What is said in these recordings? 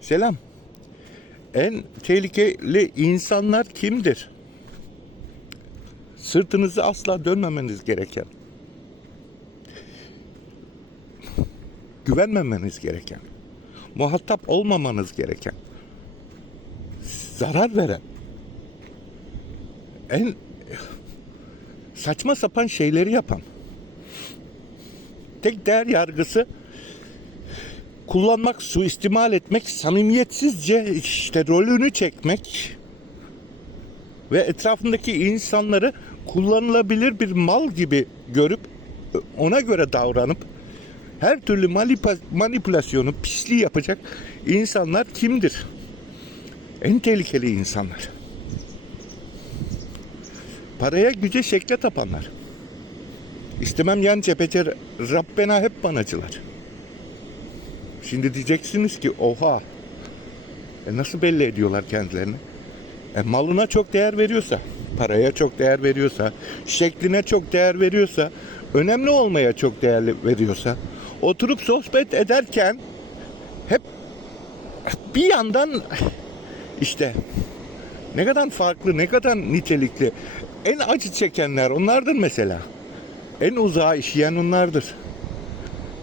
Selam. En tehlikeli insanlar kimdir? Sırtınızı asla dönmemeniz gereken. Güvenmemeniz gereken. Muhatap olmamanız gereken. Zarar veren. En saçma sapan şeyleri yapan. Tek değer yargısı kullanmak, suistimal etmek, samimiyetsizce işte rolünü çekmek ve etrafındaki insanları kullanılabilir bir mal gibi görüp ona göre davranıp her türlü manipülasyonu, pisliği yapacak insanlar kimdir? En tehlikeli insanlar. Paraya, güce, şekle tapanlar. İstemem yan cephece Rabbena hep banacılar. Şimdi diyeceksiniz ki oha. E nasıl belli ediyorlar kendilerini? E malına çok değer veriyorsa, paraya çok değer veriyorsa, şekline çok değer veriyorsa, önemli olmaya çok değer veriyorsa, oturup sohbet ederken hep bir yandan işte ne kadar farklı, ne kadar nitelikli. En acı çekenler onlardır mesela. En uzağa işleyen onlardır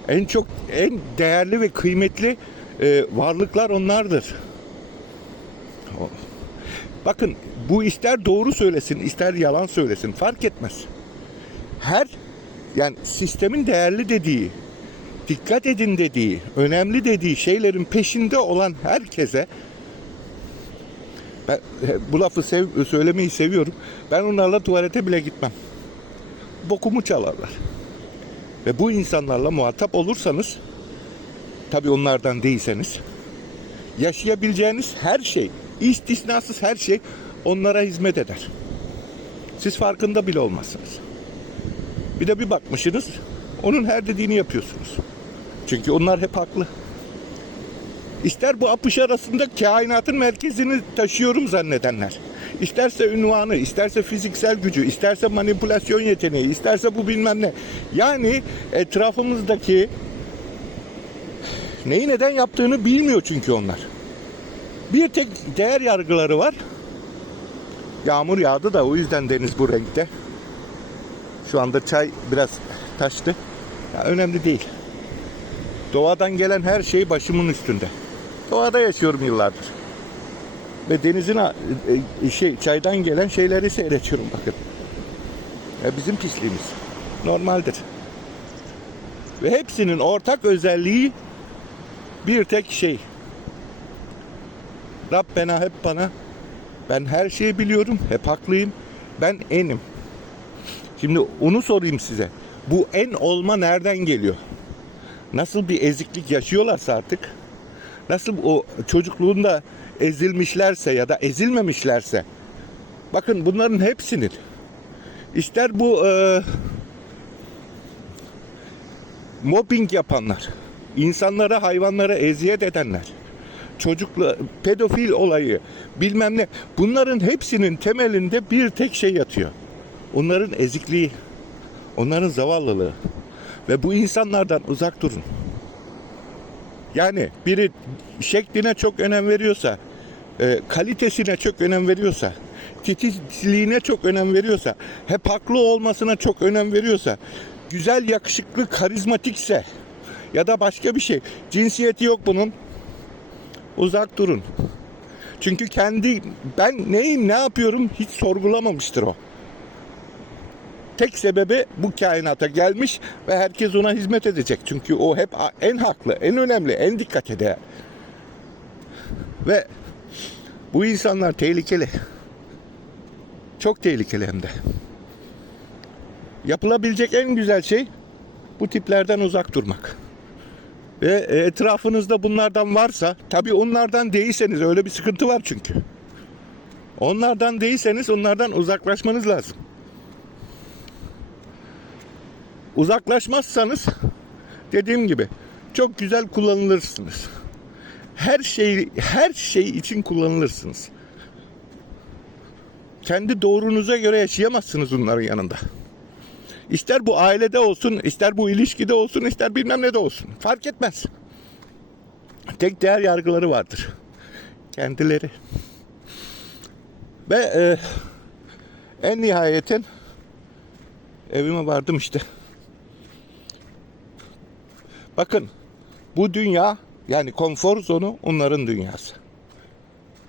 en çok en değerli ve kıymetli e, varlıklar onlardır. Bakın bu ister doğru söylesin ister yalan söylesin fark etmez. Her yani sistemin değerli dediği, dikkat edin dediği, önemli dediği şeylerin peşinde olan herkese ben bu lafı sev, söylemeyi seviyorum. Ben onlarla tuvalete bile gitmem. Bokumu çalarlar. Ve bu insanlarla muhatap olursanız, tabii onlardan değilseniz, yaşayabileceğiniz her şey, istisnasız her şey onlara hizmet eder. Siz farkında bile olmazsınız. Bir de bir bakmışsınız, onun her dediğini yapıyorsunuz. Çünkü onlar hep haklı. İster bu apış arasında kainatın merkezini taşıyorum zannedenler. İsterse ünvanı, isterse fiziksel gücü, isterse manipülasyon yeteneği, isterse bu bilmem ne. Yani etrafımızdaki neyi neden yaptığını bilmiyor çünkü onlar. Bir tek değer yargıları var. Yağmur yağdı da o yüzden deniz bu renkte. Şu anda çay biraz taştı. Ya önemli değil. Doğadan gelen her şey başımın üstünde. Doğada yaşıyorum yıllardır. Ve denizin a- e, şey çaydan gelen şeyleri seyrediyorum bakın. Ya bizim pisliğimiz. Normaldir. Ve hepsinin ortak özelliği bir tek şey. Rabbena hep bana ben her şeyi biliyorum, hep haklıyım. Ben enim. Şimdi onu sorayım size. Bu en olma nereden geliyor? Nasıl bir eziklik yaşıyorlarsa artık nasıl o çocukluğunda ezilmişlerse ya da ezilmemişlerse bakın bunların hepsinin ister bu e, mobbing yapanlar insanlara hayvanlara eziyet edenler çocukla pedofil olayı bilmem ne bunların hepsinin temelinde bir tek şey yatıyor. Onların ezikliği onların zavallılığı. Ve bu insanlardan uzak durun yani biri şekline çok önem veriyorsa, e, kalitesine çok önem veriyorsa, titizliğine çok önem veriyorsa, hep haklı olmasına çok önem veriyorsa, güzel, yakışıklı, karizmatikse ya da başka bir şey, cinsiyeti yok bunun. Uzak durun. Çünkü kendi ben neyim, ne yapıyorum hiç sorgulamamıştır o. Tek sebebi bu kainata gelmiş ve herkes ona hizmet edecek. Çünkü o hep en haklı, en önemli, en dikkate değer. Ve bu insanlar tehlikeli. Çok tehlikeli hem de. Yapılabilecek en güzel şey bu tiplerden uzak durmak. Ve etrafınızda bunlardan varsa, tabii onlardan değilseniz öyle bir sıkıntı var çünkü. Onlardan değilseniz onlardan uzaklaşmanız lazım. Uzaklaşmazsanız dediğim gibi çok güzel kullanılırsınız. Her şey her şey için kullanılırsınız. Kendi doğrunuza göre yaşayamazsınız onların yanında. İster bu ailede olsun, ister bu ilişkide olsun, ister bilmem ne de olsun. Fark etmez. tek değer yargıları vardır. Kendileri. Ve e, en nihayetin evime vardım işte. Bakın bu dünya yani konfor zonu onların dünyası.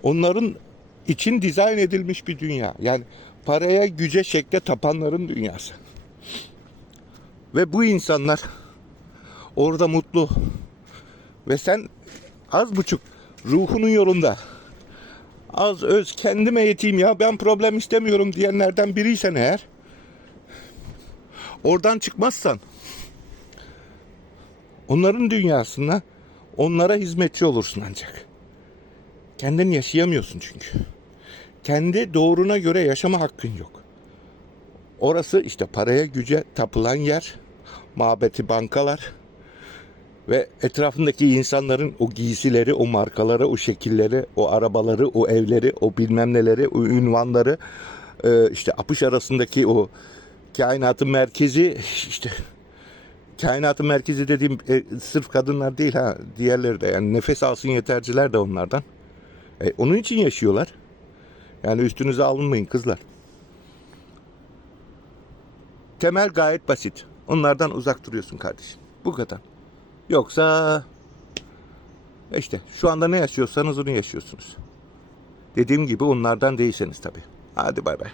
Onların için dizayn edilmiş bir dünya. Yani paraya, güce, şekle tapanların dünyası. Ve bu insanlar orada mutlu. Ve sen az buçuk ruhunun yolunda az öz kendime yeteyim ya ben problem istemiyorum diyenlerden biriysen eğer oradan çıkmazsan onların dünyasına onlara hizmetçi olursun ancak. Kendin yaşayamıyorsun çünkü. Kendi doğruna göre yaşama hakkın yok. Orası işte paraya güce tapılan yer, mabeti bankalar ve etrafındaki insanların o giysileri, o markaları, o şekilleri, o arabaları, o evleri, o bilmem neleri, o ünvanları, e, işte apış arasındaki o kainatın merkezi işte kainatın merkezi dediğim e, sırf kadınlar değil ha diğerleri de yani nefes alsın yeterciler de onlardan. E, onun için yaşıyorlar. Yani üstünüze alınmayın kızlar. Temel gayet basit. Onlardan uzak duruyorsun kardeşim. Bu kadar. Yoksa işte şu anda ne yaşıyorsanız onu yaşıyorsunuz. Dediğim gibi onlardan değilseniz tabii. Hadi bay bay.